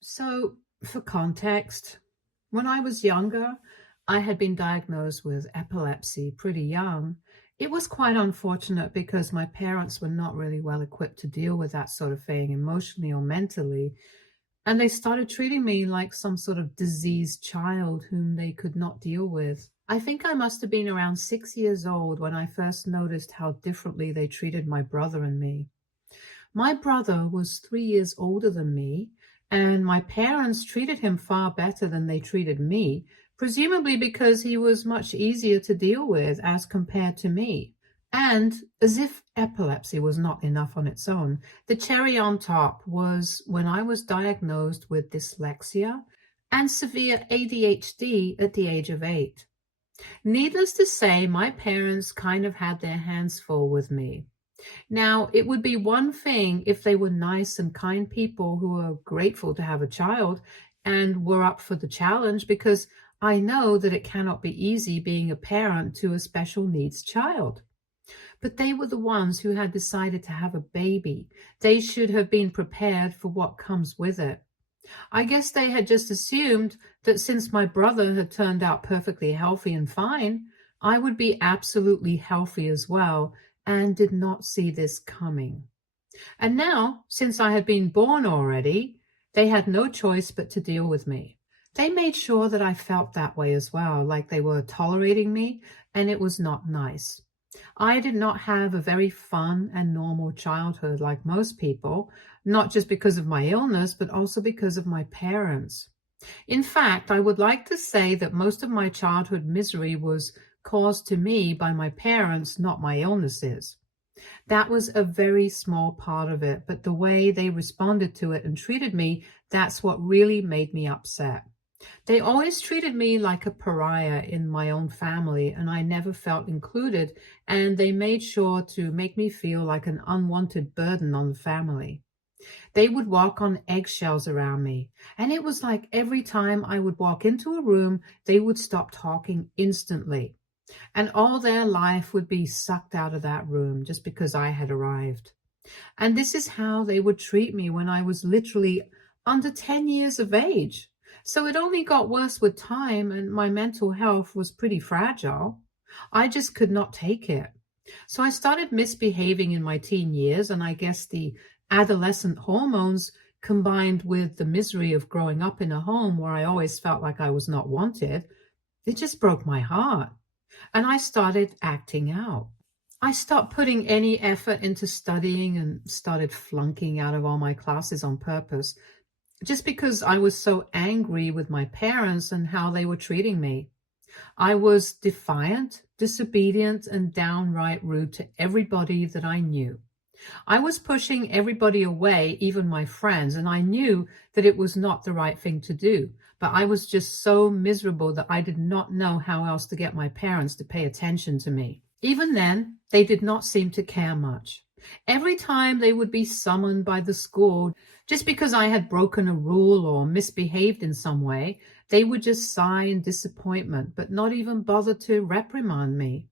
So, for context, when I was younger, I had been diagnosed with epilepsy pretty young. It was quite unfortunate because my parents were not really well equipped to deal with that sort of thing emotionally or mentally. And they started treating me like some sort of diseased child whom they could not deal with. I think I must have been around 6 years old when I first noticed how differently they treated my brother and me. My brother was 3 years older than me, and my parents treated him far better than they treated me, presumably because he was much easier to deal with as compared to me. And as if epilepsy was not enough on its own, the cherry on top was when I was diagnosed with dyslexia and severe ADHD at the age of 8. Needless to say, my parents kind of had their hands full with me. Now, it would be one thing if they were nice and kind people who are grateful to have a child and were up for the challenge, because I know that it cannot be easy being a parent to a special needs child. But they were the ones who had decided to have a baby. They should have been prepared for what comes with it. I guess they had just assumed that since my brother had turned out perfectly healthy and fine, I would be absolutely healthy as well, and did not see this coming. And now, since I had been born already, they had no choice but to deal with me. They made sure that I felt that way as well, like they were tolerating me, and it was not nice. I did not have a very fun and normal childhood like most people, not just because of my illness, but also because of my parents. In fact, I would like to say that most of my childhood misery was caused to me by my parents, not my illnesses. That was a very small part of it, but the way they responded to it and treated me, that's what really made me upset. They always treated me like a pariah in my own family, and I never felt included, and they made sure to make me feel like an unwanted burden on the family. They would walk on eggshells around me, and it was like every time I would walk into a room, they would stop talking instantly, and all their life would be sucked out of that room just because I had arrived. And this is how they would treat me when I was literally under 10 years of age. So it only got worse with time, and my mental health was pretty fragile. I just could not take it. So I started misbehaving in my teen years, and I guess the adolescent hormones combined with the misery of growing up in a home where I always felt like I was not wanted, it just broke my heart. And I started acting out. I stopped putting any effort into studying and started flunking out of all my classes on purpose, just because I was so angry with my parents and how they were treating me. I was defiant, disobedient, and downright rude to everybody that I knew. I was pushing everybody away, even my friends, and I knew that it was not the right thing to do. But I was just so miserable that I did not know how else to get my parents to pay attention to me. Even then, they did not seem to care much. Every time they would be summoned by the school, just because I had broken a rule or misbehaved in some way, they would just sigh in disappointment, but not even bother to reprimand me.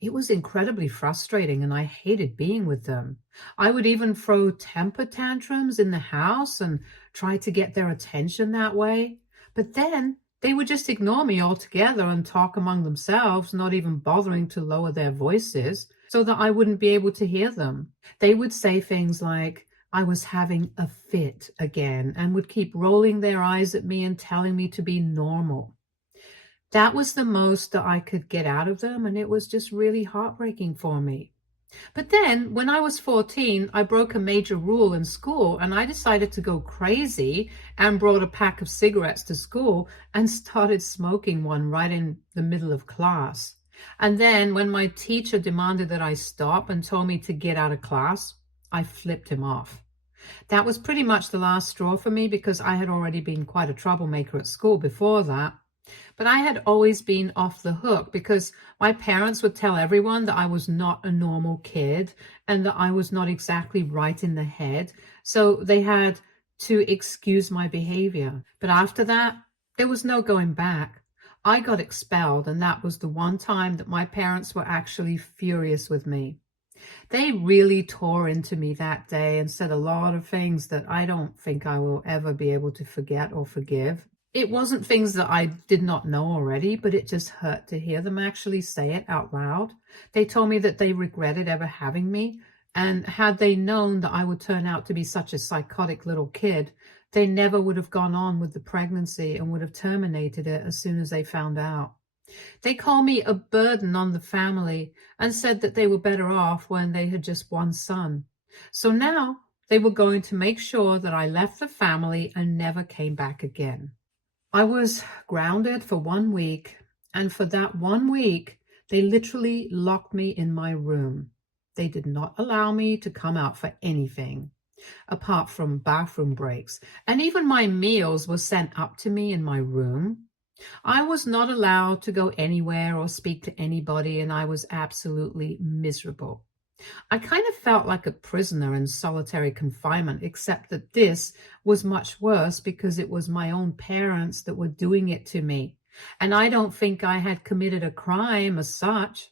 It was incredibly frustrating, and I hated being with them. I would even throw temper tantrums in the house and try to get their attention that way. But then they would just ignore me altogether and talk among themselves, not even bothering to lower their voices so that I wouldn't be able to hear them. They would say things like, I was having a fit again, and would keep rolling their eyes at me and telling me to be normal. That was the most that I could get out of them, and it was just really heartbreaking for me. But then, when I was 14, I broke a major rule in school, and I decided to go crazy and brought a pack of cigarettes to school and started smoking one right in the middle of class. And then, when my teacher demanded that I stop and told me to get out of class, I flipped him off. That was pretty much the last straw for me because I had already been quite a troublemaker at school before that. But I had always been off the hook because my parents would tell everyone that I was not a normal kid and that I was not exactly right in the head. So they had to excuse my behavior. But after that, there was no going back. I got expelled, and that was the one time that my parents were actually furious with me. They really tore into me that day and said a lot of things that I don't think I will ever be able to forget or forgive. It wasn't things that I did not know already, but it just hurt to hear them actually say it out loud. They told me that they regretted ever having me, and had they known that I would turn out to be such a psychotic little kid, they never would have gone on with the pregnancy and would have terminated it as soon as they found out. They called me a burden on the family and said that they were better off when they had just one son. So now they were going to make sure that I left the family and never came back again. I was grounded for 1 week, and for that 1 week, they literally locked me in my room. They did not allow me to come out for anything, apart from bathroom breaks, and even my meals were sent up to me in my room. I was not allowed to go anywhere or speak to anybody, and I was absolutely miserable. I kind of felt like a prisoner in solitary confinement, except that this was much worse because it was my own parents that were doing it to me. And I don't think I had committed a crime as such.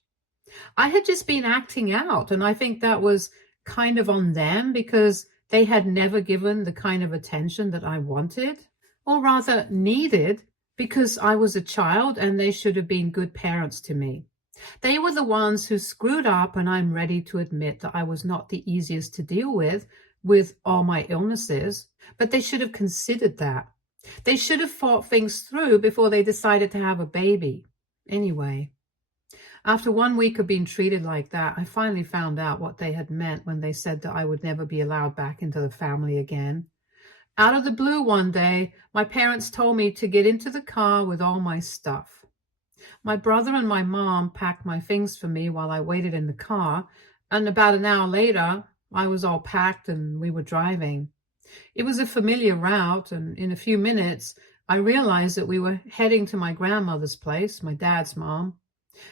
I had just been acting out, and I think that was kind of on them because they had never given the kind of attention that I wanted, or rather needed, because I was a child and they should have been good parents to me. They were the ones who screwed up, and I'm ready to admit that I was not the easiest to deal with all my illnesses, but they should have considered that. They should have thought things through before they decided to have a baby. Anyway, after 1 week of being treated like that, I finally found out what they had meant when they said that I would never be allowed back into the family again. Out of the blue one day, my parents told me to get into the car with all my stuff. My brother and my mom packed my things for me while I waited in the car, and about an hour later, I was all packed and we were driving. It was a familiar route, and in a few minutes, I realized that we were heading to my grandmother's place, my dad's mom.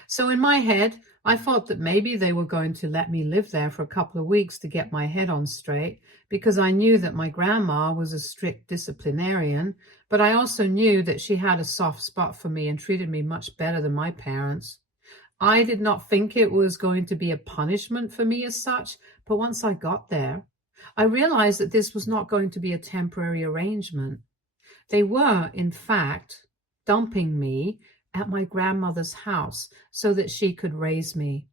So in my head, I thought that maybe they were going to let me live there for a couple of weeks to get my head on straight, because I knew that my grandma was a strict disciplinarian, but I also knew that she had a soft spot for me and treated me much better than my parents. I did not think it was going to be a punishment for me as such, but once I got there, I realized that this was not going to be a temporary arrangement. They were, in fact, dumping me at my grandmother's house so that she could raise me,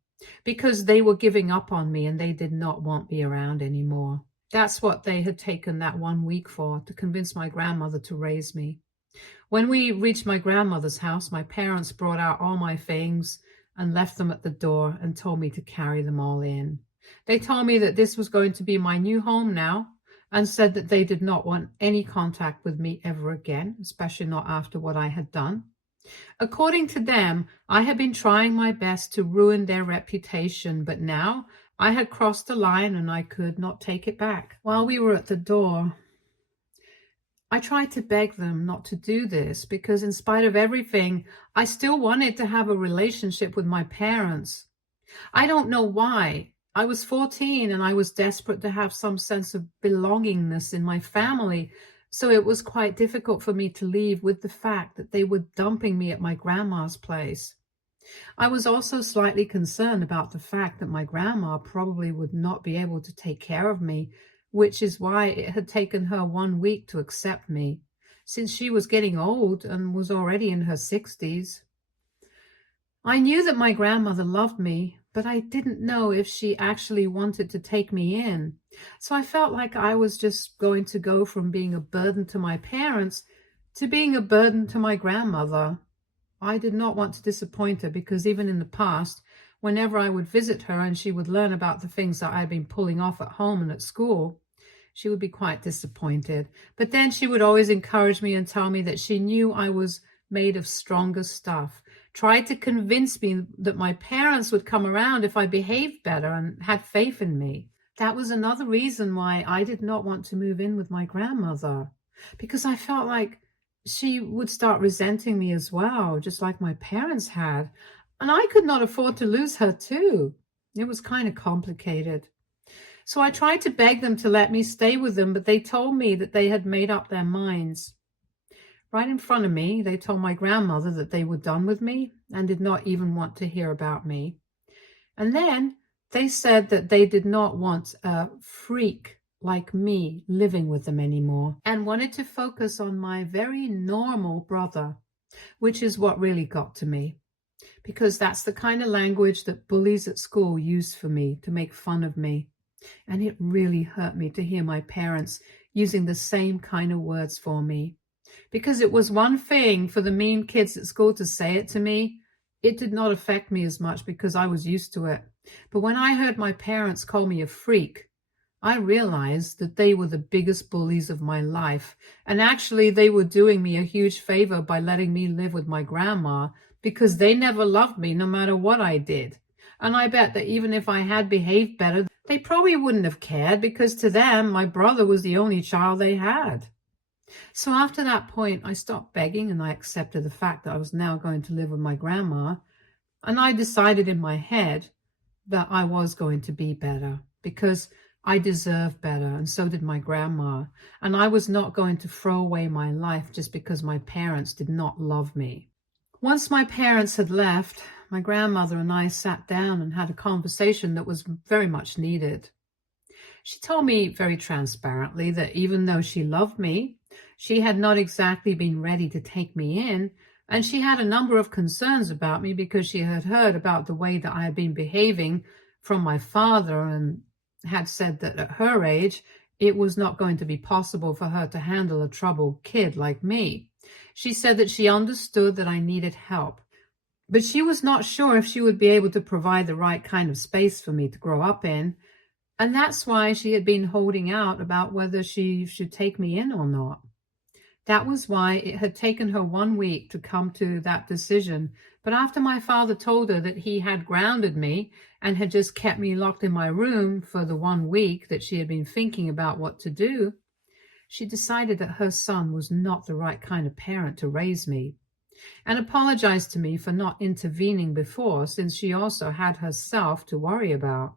because they were giving up on me and they did not want me around anymore. That's what they had taken that 1 week for, to convince my grandmother to raise me. When we reached my grandmother's house, my parents brought out all my things and left them at the door and told me to carry them all in. They told me that this was going to be my new home now, and said that they did not want any contact with me ever again, especially not after what I had done. According to them, I had been trying my best to ruin their reputation, but now I had crossed the line and I could not take it back. While we were at the door, I tried to beg them not to do this because, in spite of everything, I still wanted to have a relationship with my parents. I don't know why. I was 14 and I was desperate to have some sense of belongingness in my family, so it was quite difficult for me to leave with the fact that they were dumping me at my grandma's place. I was also slightly concerned about the fact that my grandma probably would not be able to take care of me, which is why it had taken her 1 week to accept me, since she was getting old and was already in her 60s. I knew that my grandmother loved me, but I didn't know if she actually wanted to take me in. So I felt like I was just going to go from being a burden to my parents to being a burden to my grandmother. I did not want to disappoint her, because even in the past, whenever I would visit her and she would learn about the things that I had been pulling off at home and at school, she would be quite disappointed. But then she would always encourage me and tell me that she knew I was made of stronger stuff, tried to convince me that my parents would come around if I behaved better and had faith in me. That was another reason why I did not want to move in with my grandmother, because I felt like she would start resenting me as well, just like my parents had. And I could not afford to lose her too. It was kind of complicated. So I tried to beg them to let me stay with them, but they told me that they had made up their minds. Right in front of me, they told my grandmother that they were done with me and did not even want to hear about me. And then They said that they did not want a freak like me living with them anymore and wanted to focus on my very normal brother, which is what really got to me, because that's the kind of language that bullies at school used for me to make fun of me. And it really hurt me to hear my parents using the same kind of words for me. Because it was one thing for the mean kids at school to say it to me, it did not affect me as much because I was used to it. But when I heard my parents call me a freak, I realized that they were the biggest bullies of my life. And actually, they were doing me a huge favor by letting me live with my grandma, because they never loved me no matter what I did. And I bet that even if I had behaved better, they probably wouldn't have cared, because to them, my brother was the only child they had. So after that point, I stopped begging and I accepted the fact that I was now going to live with my grandma. And I decided in my head that I was going to be better, because I deserved better, and so did my grandma. And I was not going to throw away my life just because my parents did not love me. Once my parents had left, my grandmother and I sat down and had a conversation that was very much needed. She told me very transparently that even though she loved me, she had not exactly been ready to take me in, and she had a number of concerns about me because she had heard about the way that I had been behaving from my father, and had said that at her age, it was not going to be possible for her to handle a troubled kid like me. She said that she understood that I needed help, but she was not sure if she would be able to provide the right kind of space for me to grow up in. And that's why she had been holding out about whether she should take me in or not. That was why it had taken her 1 week to come to that decision. But after my father told her that he had grounded me and had just kept me locked in my room for the 1 week that she had been thinking about what to do, she decided that her son was not the right kind of parent to raise me, and apologized to me for not intervening before, since she also had herself to worry about.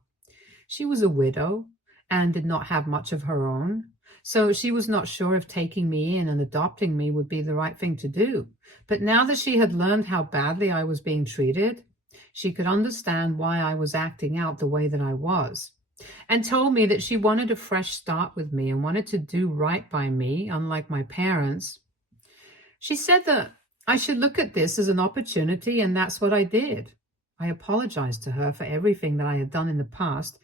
She was a widow and did not have much of her own, so she was not sure if taking me in and adopting me would be the right thing to do. But now that she had learned how badly I was being treated, she could understand why I was acting out the way that I was, and told me that she wanted a fresh start with me and wanted to do right by me, unlike my parents. She said that I should look at this as an opportunity, and that's what I did. I apologized to her for everything that I had done in the past,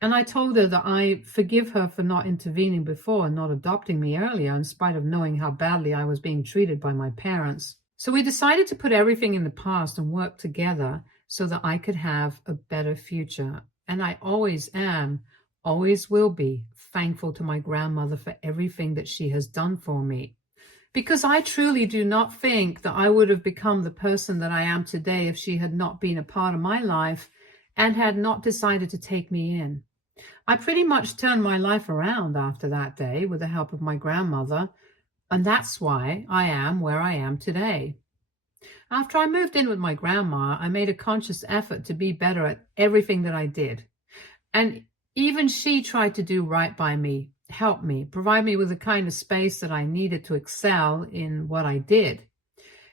and I told her that I forgive her for not intervening before and not adopting me earlier, in spite of knowing how badly I was being treated by my parents. So we decided to put everything in the past and work together so that I could have a better future. And I always am, always will be, thankful to my grandmother for everything that she has done for me. Because I truly do not think that I would have become the person that I am today if she had not been a part of my life and had not decided to take me in. I pretty much turned my life around after that day with the help of my grandmother, and that's why I am where I am today. After I moved in with my grandma, I made a conscious effort to be better at everything that I did. And even she tried to do right by me, help me, provide me with the kind of space that I needed to excel in what I did.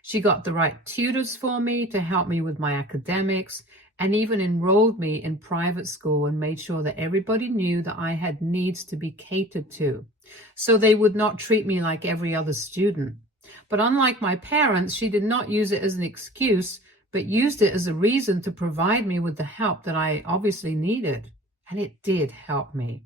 She got the right tutors for me to help me with my academics, and even enrolled me in private school and made sure that everybody knew that I had needs to be catered to, so they would not treat me like every other student. But unlike my parents, she did not use it as an excuse, but used it as a reason to provide me with the help that I obviously needed. And it did help me,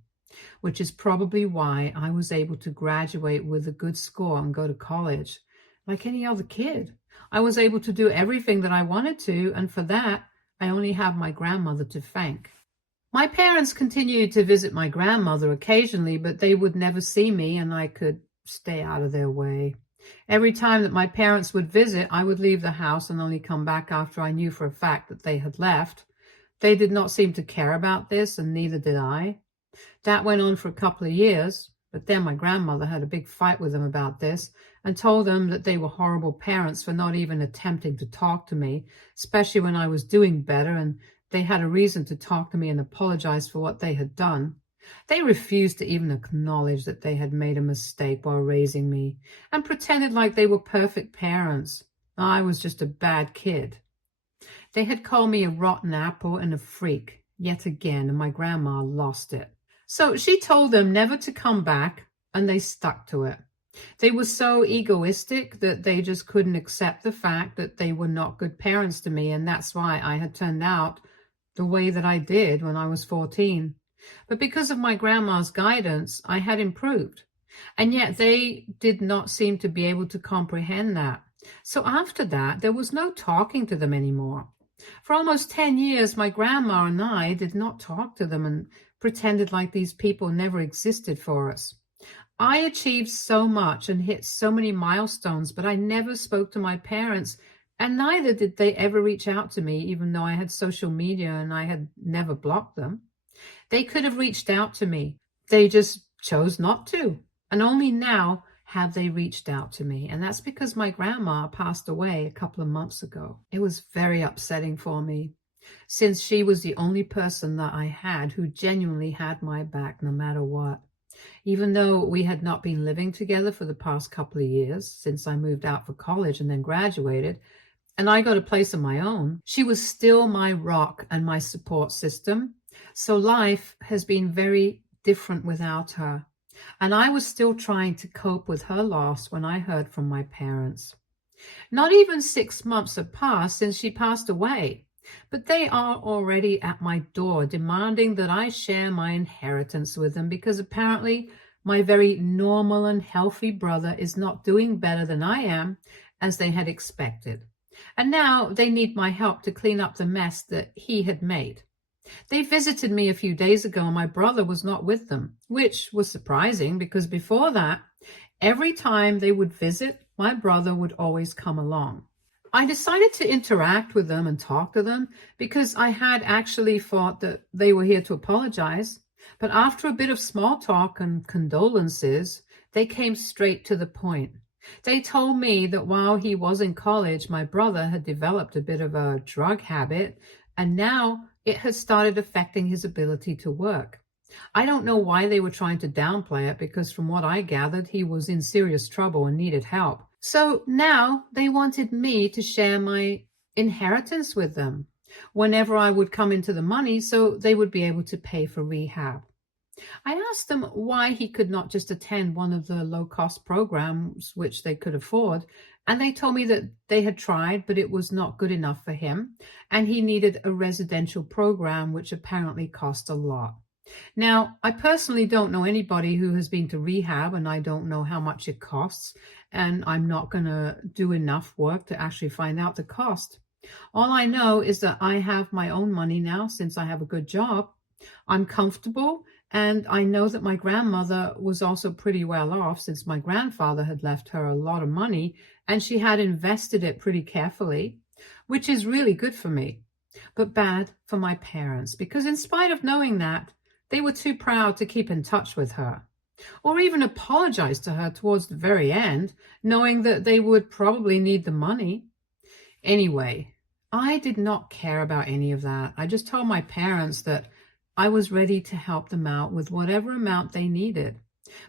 which is probably why I was able to graduate with a good score and go to college. Like any other kid, I was able to do everything that I wanted to, and for that, I only have my grandmother to thank. My parents continued to visit my grandmother occasionally, but they would never see me, and I could stay out of their way. Every time that my parents would visit, I would leave the house and only come back after I knew for a fact that they had left. They did not seem to care about this, and neither did I. That went on for a couple of years, but then my grandmother had a big fight with them about this and told them that they were horrible parents for not even attempting to talk to me, especially when I was doing better and they had a reason to talk to me and apologize for what they had done. They refused to even acknowledge that they had made a mistake while raising me and pretended like they were perfect parents. I was just a bad kid. They had called me a rotten apple and a freak, yet again, and my grandma lost it. So she told them never to come back, and they stuck to it. They were so egoistic that they just couldn't accept the fact that they were not good parents to me, and that's why I had turned out the way that I did when I was 14. But because of my grandma's guidance, I had improved. And yet they did not seem to be able to comprehend that. So after that, there was no talking to them anymore. For almost 10 years, my grandma and I did not talk to them and pretended like these people never existed for us. I achieved so much and hit so many milestones, but I never spoke to my parents, and neither did they ever reach out to me, even though I had social media and I had never blocked them. They could have reached out to me. They just chose not to. And only now have they reached out to me. And that's because my grandma passed away a couple of months ago. It was very upsetting for me, since she was the only person that I had who genuinely had my back no matter what. Even though we had not been living together for the past couple of years, since I moved out for college and then graduated, and I got a place of my own, she was still my rock and my support system. So life has been very different without her. And I was still trying to cope with her loss when I heard from my parents. Not even 6 months had passed since she passed away, but they are already at my door demanding that I share my inheritance with them because apparently my very normal and healthy brother is not doing better than I am, as they had expected. And now they need my help to clean up the mess that he had made. They visited me a few days ago and my brother was not with them, which was surprising because before that, every time they would visit, my brother would always come along. I decided to interact with them and talk to them because I had actually thought that they were here to apologize. But after a bit of small talk and condolences, they came straight to the point. They told me that while he was in college, my brother had developed a bit of a drug habit, and now it had started affecting his ability to work. I don't know why they were trying to downplay it because from what I gathered, he was in serious trouble and needed help. So now they wanted me to share my inheritance with them whenever I would come into the money so they would be able to pay for rehab. I asked them why he could not just attend one of the low-cost programs which they could afford, and they told me that they had tried, but it was not good enough for him, and he needed a residential program which apparently cost a lot. Now, I personally don't know anybody who has been to rehab, and I don't know how much it costs, and I'm not going to do enough work to actually find out the cost. All I know is that I have my own money now since I have a good job. I'm comfortable, and I know that my grandmother was also pretty well off since my grandfather had left her a lot of money, and she had invested it pretty carefully, which is really good for me, but bad for my parents, because in spite of knowing that, they were too proud to keep in touch with her, or even apologize to her towards the very end, knowing that they would probably need the money. Anyway, I did not care about any of that. I just told my parents that I was ready to help them out with whatever amount they needed.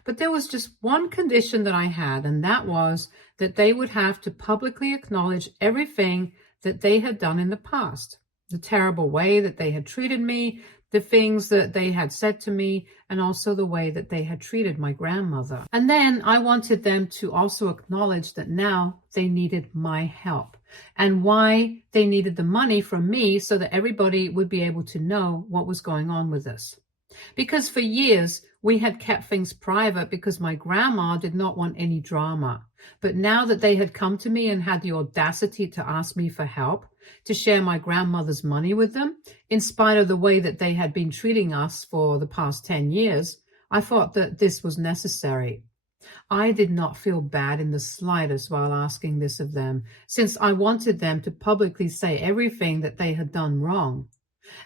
But there was just one condition that I had, and that was that they would have to publicly acknowledge everything that they had done in the past, the terrible way that they had treated me, the things that they had said to me, and also the way that they had treated my grandmother. And then I wanted them to also acknowledge that now they needed my help and why they needed the money from me so that everybody would be able to know what was going on with us. Because for years, we had kept things private because my grandma did not want any drama. But now that they had come to me and had the audacity to ask me for help, to share my grandmother's money with them, in spite of the way that they had been treating us for the past 10 years, I thought that this was necessary. I did not feel bad in the slightest while asking this of them, since I wanted them to publicly say everything that they had done wrong.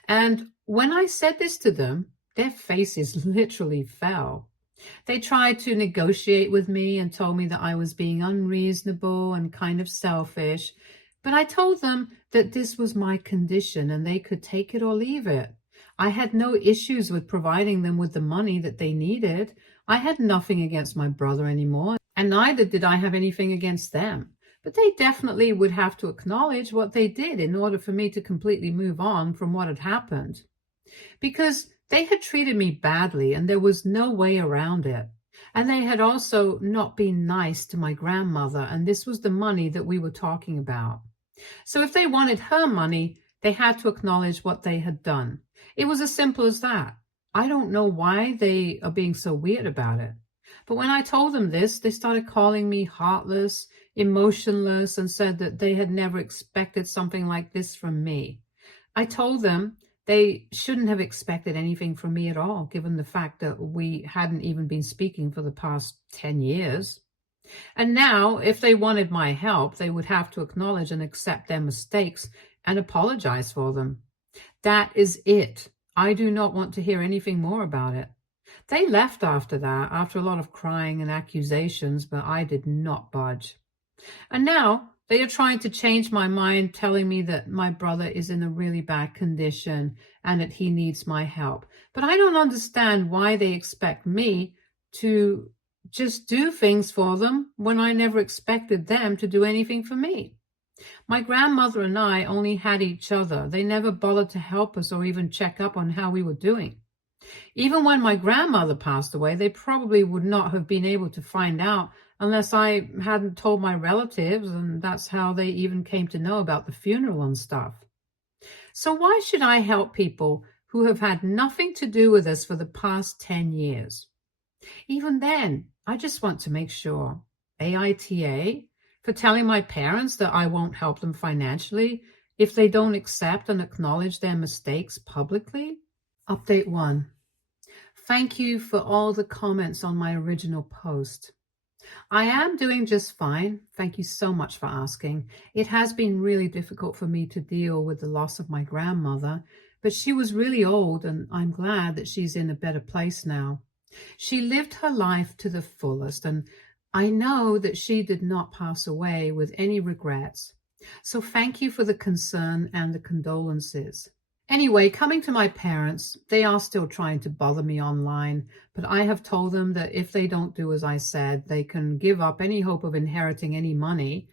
And when I said this to them, their faces literally fell. They tried to negotiate with me and told me that I was being unreasonable and kind of selfish, but I told them that this was my condition and they could take it or leave it. I had no issues with providing them with the money that they needed. I had nothing against my brother anymore, and neither did I have anything against them. But they definitely would have to acknowledge what they did in order for me to completely move on from what had happened. because they had treated me badly and there was no way around it. And they had also not been nice to my grandmother, and this was the money that we were talking about. So if they wanted her money, they had to acknowledge what they had done. It was as simple as that. I don't know why they are being so weird about it. But when I told them this, they started calling me heartless, emotionless, and said that they had never expected something like this from me. I told them they shouldn't have expected anything from me at all, given the fact that we hadn't even been speaking for the past 10 years. And now, if they wanted my help, they would have to acknowledge and accept their mistakes and apologize for them. That is it. I do not want to hear anything more about it. They left after that, after a lot of crying and accusations, but I did not budge. And now they are trying to change my mind, telling me that my brother is in a really bad condition and that he needs my help. But I don't understand why they expect me to just do things for them when I never expected them to do anything for me. My grandmother and I only had each other. They never bothered to help us or even check up on how we were doing. Even when my grandmother passed away, they probably would not have been able to find out unless I hadn't told my relatives, and that's how they even came to know about the funeral and stuff. So why should I help people who have had nothing to do with us for the past 10 years? Even then, I just want to make sure. AITA for telling my parents that I won't help them financially if they don't accept and acknowledge their mistakes publicly? Update 1. Thank you for all the comments on my original post. I am doing just fine. Thank you so much for asking. It has been really difficult for me to deal with the loss of my grandmother, but she was really old and I'm glad that she's in a better place now. She lived her life to the fullest, and I know that she did not pass away with any regrets. So thank you for the concern and the condolences. Anyway, coming to my parents, they are still trying to bother me online, but I have told them that if they don't do as I said, they can give up any hope of inheriting any money.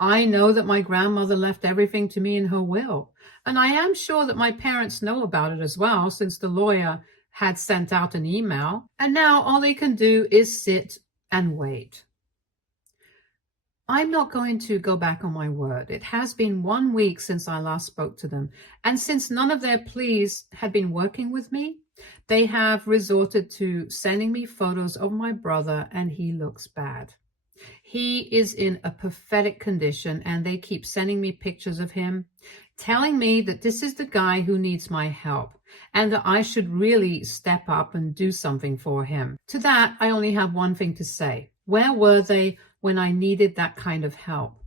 I know that my grandmother left everything to me in her will, and I am sure that my parents know about it as well, since the lawyer had sent out an email, and now all they can do is sit and wait. I'm not going to go back on my word. It has been 1 week since I last spoke to them, and since none of their pleas had been working with me, they have resorted to sending me photos of my brother, and he looks bad. He is in a pathetic condition, and they keep sending me pictures of him, telling me that this is the guy who needs my help, and that I should really step up and do something for him. To that, I only have one thing to say. Where were they when I needed that kind of help?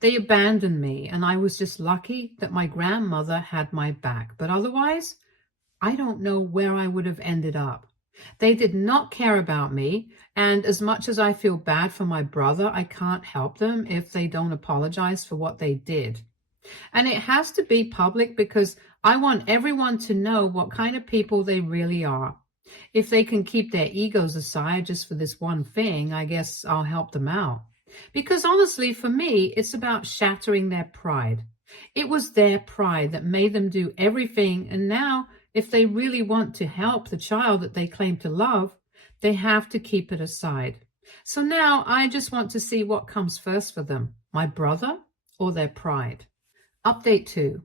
They abandoned me, and I was just lucky that my grandmother had my back. But otherwise, I don't know where I would have ended up. They did not care about me, and as much as I feel bad for my brother, I can't help them if they don't apologize for what they did. And it has to be public because I want everyone to know what kind of people they really are. If they can keep their egos aside just for this one thing, I guess I'll help them out. Because honestly, for me, it's about shattering their pride. It was their pride that made them do everything, and now, if they really want to help the child that they claim to love, they have to keep it aside. So now I just want to see what comes first for them, my brother or their pride. Update 2.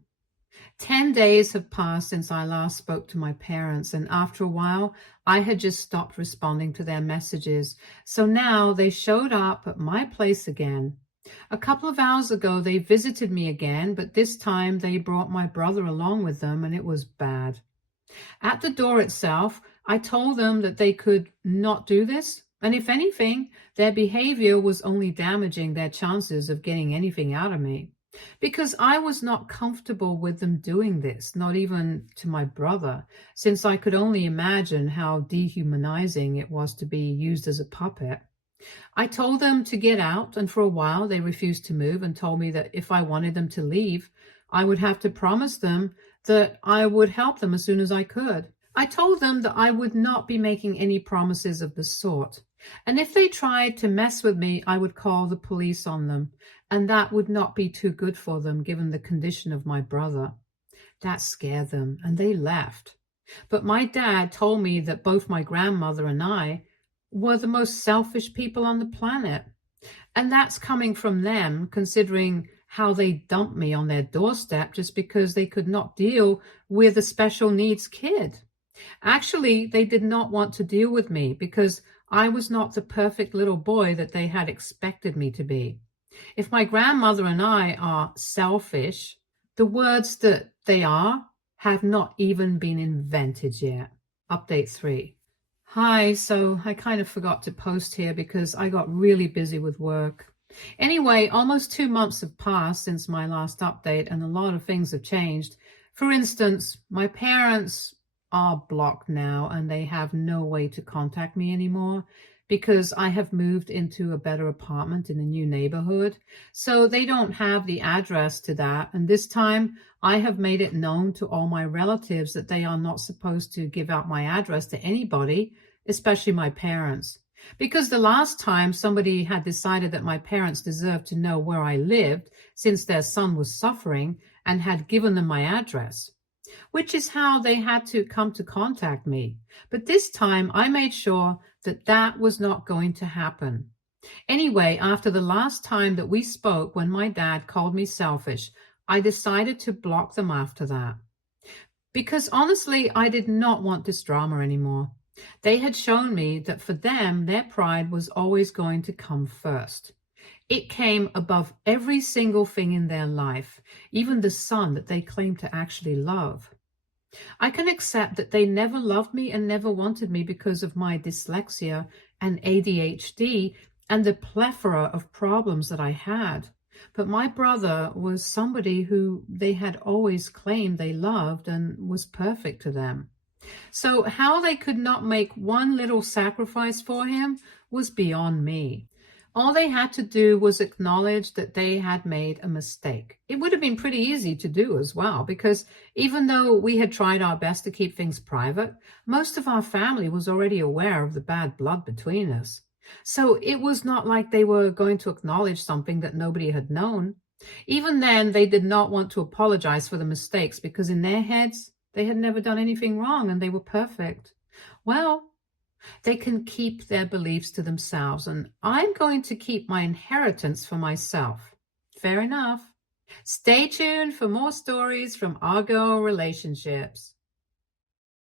10 days have passed since I last spoke to my parents, and after a while, I had just stopped responding to their messages. So now they showed up at my place again. A couple of hours ago, they visited me again, but this time they brought my brother along with them, and it was bad. At the door itself, I told them that they could not do this, and if anything, their behavior was only damaging their chances of getting anything out of me. Because I was not comfortable with them doing this, not even to my brother, since I could only imagine how dehumanizing it was to be used as a puppet. I told them to get out, and for a while they refused to move and told me that if I wanted them to leave, I would have to promise them that I would help them as soon as I could. I told them that I would not be making any promises of the sort. And if they tried to mess with me, I would call the police on them, and that would not be too good for them given the condition of my brother. That scared them, and they left. But my dad told me that both my grandmother and I were the most selfish people on the planet. And that's coming from them, considering how they dumped me on their doorstep just because they could not deal with a special needs kid. Actually, they did not want to deal with me because I was not the perfect little boy that they had expected me to be. If my grandmother and I are selfish, the words that they are have not even been invented yet. Update 3. Hi, so I kind of forgot to post here because I got really busy with work. Anyway, almost 2 months have passed since my last update and a lot of things have changed. For instance, my parents are blocked now and they have no way to contact me anymore because I have moved into a better apartment in a new neighborhood. So they don't have the address to that. And this time I have made it known to all my relatives that they are not supposed to give out my address to anybody, especially my parents. Because the last time somebody had decided that my parents deserved to know where I lived since their son was suffering and had given them my address, which is how they had to come to contact me. But this time I made sure that that was not going to happen. Anyway, after the last time that we spoke when my dad called me selfish, I decided to block them after that. Because honestly, I did not want this drama anymore. They had shown me that for them, their pride was always going to come first. It came above every single thing in their life, even the son that they claimed to actually love. I can accept that they never loved me and never wanted me because of my dyslexia and ADHD and the plethora of problems that I had. But my brother was somebody who they had always claimed they loved and was perfect to them. So how they could not make one little sacrifice for him was beyond me. All they had to do was acknowledge that they had made a mistake. It would have been pretty easy to do as well, because even though we had tried our best to keep things private, most of our family was already aware of the bad blood between us. So it was not like they were going to acknowledge something that nobody had known. Even then, they did not want to apologize for the mistakes because in their heads, they had never done anything wrong and they were perfect. Well, they can keep their beliefs to themselves, and I'm going to keep my inheritance for myself. Fair enough. Stay tuned for more stories from Argo Relationships.